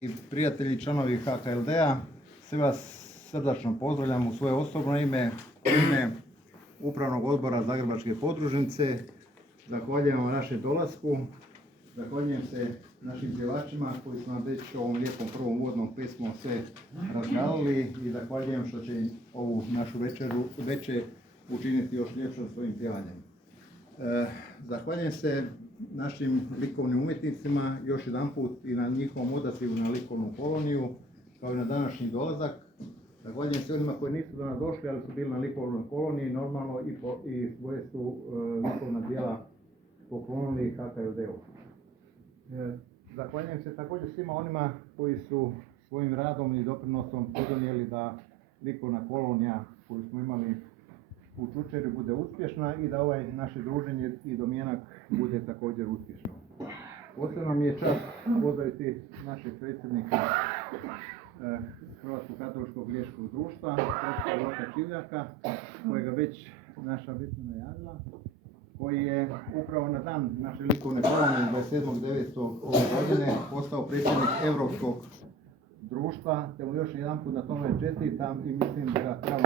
I prijatelji, članovi HKLD-a, sve vas srdačno pozdravljam u svoje osobno ime, u ime Upravnog odbora Zagrebačke podružnice. Zahvaljujem vam našem dolasku, zahvaljujem se našim pjevačima koji su nam već ovom lijepom prvom uvodnom pesmom sve razgalili i zahvaljujem što će ovu našu večer učiniti još ljepšom svojim pjevanjem. Zahvaljujem se našim likovnim umjetnicima još jedan put i na njihovom odazivu na likovnu koloniju, kao i na današnji dolazak. Zahvaljujem se onima koji nisu do nas došli, ali su bili na likovnoj koloniji, normalno i svoje su likovna djela poklonili HKLD-u. Zahvaljujem se također svima onima koji su svojim radom i doprinosom pridonijeli da likovna kolonija koju smo imali u Čučerju bude uspješna i da ovaj naše druženje i domjenak bude također uspješno. Posebno mi je čast pozdraviti našeg predsjednika Hrvatskog katoličkog liječničkog društva, profesora Roka Čivljaka, kojega već naša bitna najavila, koji je upravo na dan naše likovne kolonije 27.9. ove godine postao predsjednik Europskog društva, te mu još jedan put na tome čestitam i mislim da ga treba